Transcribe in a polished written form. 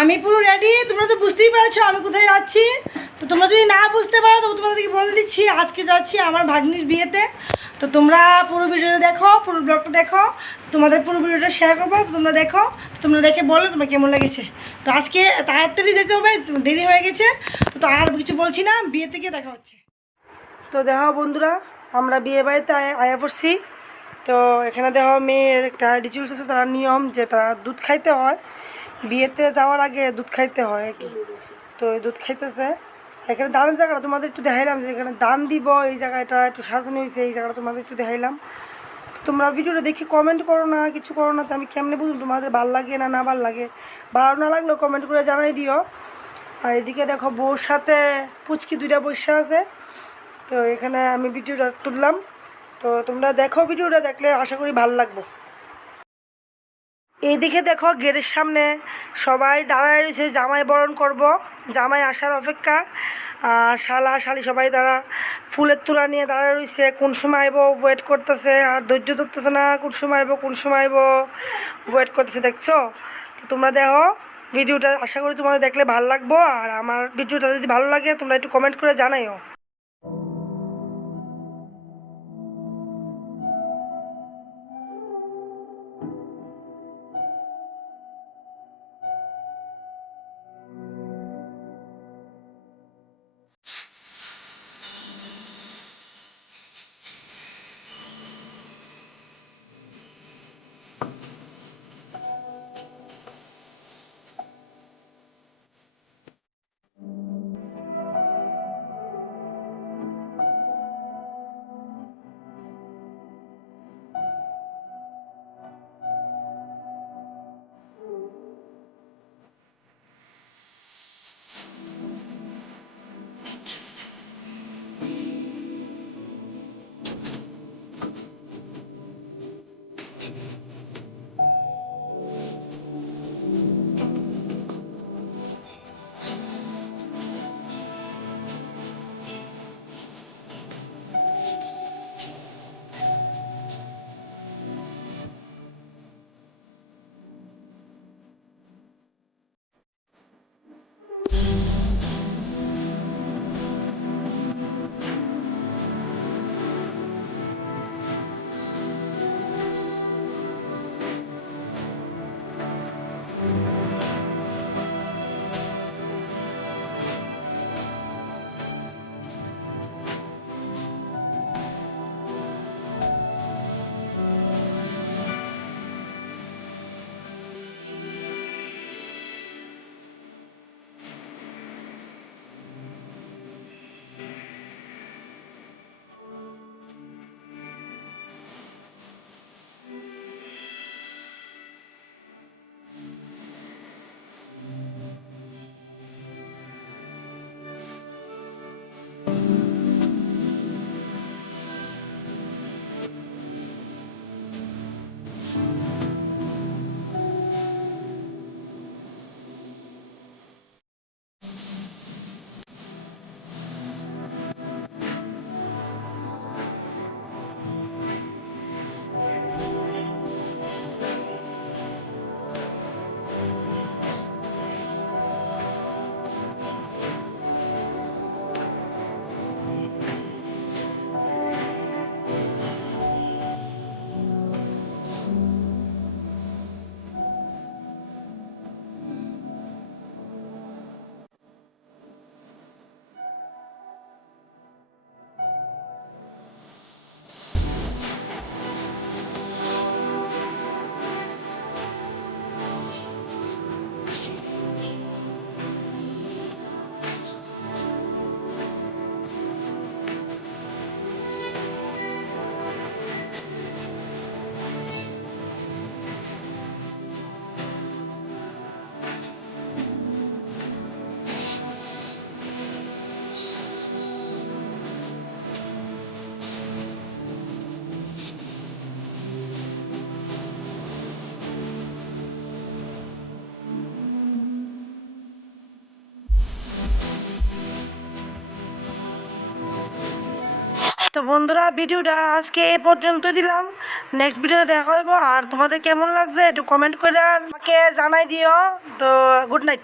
আমি পুরো রেডি। তোমরা তো বুঝতেই পারছো আমি কোথায় যাচ্ছি। তো তোমরা যদি না বুঝতে পারো তো তোমাদেরকে বলে দিচ্ছি, আজকে যাচ্ছি আমার ভাগ্নির বিয়েতে। তো তোমরা পুরো ভিডিওটা দেখো, পুরো ব্লগটা দেখো, তোমাদের পুরো ভিডিওটা শেয়ার করবো। তো তোমরা দেখো, তোমরা দেখে বলো তোমার কেমন লেগেছে। তো আজকে তাড়াতাড়ি যেতে হবে, দেরি হয়ে গেছে। তো আর কিছু বলছি না, বিয়ে থেকে দেখা হচ্ছে। তো দেখো বন্ধুরা, আমরা বিয়ে বাড়িতে আয়া পড়ছি। তো এখানে দেখো মেয়ের একটা রিচুয়ালস আছে, তারা নিয়ম যে তারা দুধ খাইতে হয়, বিয়েতে যাওয়ার আগে দুধ খাইতে হয় আর কি। তো এই দুধ খাইতেছে। এখানে দানের জায়গাটা তোমাদের একটু দেখাইলাম, যে এখানে দান দিব, এই জায়গাটা একটু সাজানো হয়েছে, এই জায়গাটা তোমাদের একটু দেখাইলাম। তো তোমরা ভিডিওটা দেখে কমেন্ট করো না, কিছু করো না। তো আমি কেমনে বুঝুন তোমাদের ভালো লাগে না না ভালো লাগে। ভালো না লাগলেও কমেন্ট করে জানাই দিও। আর এদিকে দেখো বউর সাথে পুচকি দুইটা বসে আছে। তো এখানে আমি ভিডিওটা তুললাম। তো তোমরা দেখো, ভিডিওটা দেখলে আশা করি ভালো লাগবে। এইদিকে দেখো গেটের সামনে সবাই দাঁড়ায় রয়েছে, জামাই বরণ করব, জামাই আসার অপেক্ষা। আর শালা শালি সবাই তারা ফুলের তোড়া নিয়ে দাঁড়ায় রয়েছে, কোন সময় আইব ওয়েট করতেছে। আর ধৈর্য ধরতেছে না, কোন সময় আইব কোন সময় আইব ওয়েট করতেছে, দেখছো। তো তোমরা দেখো ভিডিওটা, আশা করি তোমাদের দেখলে ভালো লাগবো। আর আমার ভিডিওটা যদি ভালো লাগে তোমরা একটু কমেন্ট করে জানাইও। তো বন্ধুরা, ভিডিওটা আজকে এ পর্যন্ত দিলাম। নেক্সট ভিডিওতে দেখা হইব। আর তোমাদের কেমন লাগছে একটু কমেন্ট করে আমাকে জানাই দিও। তো গুড নাইট।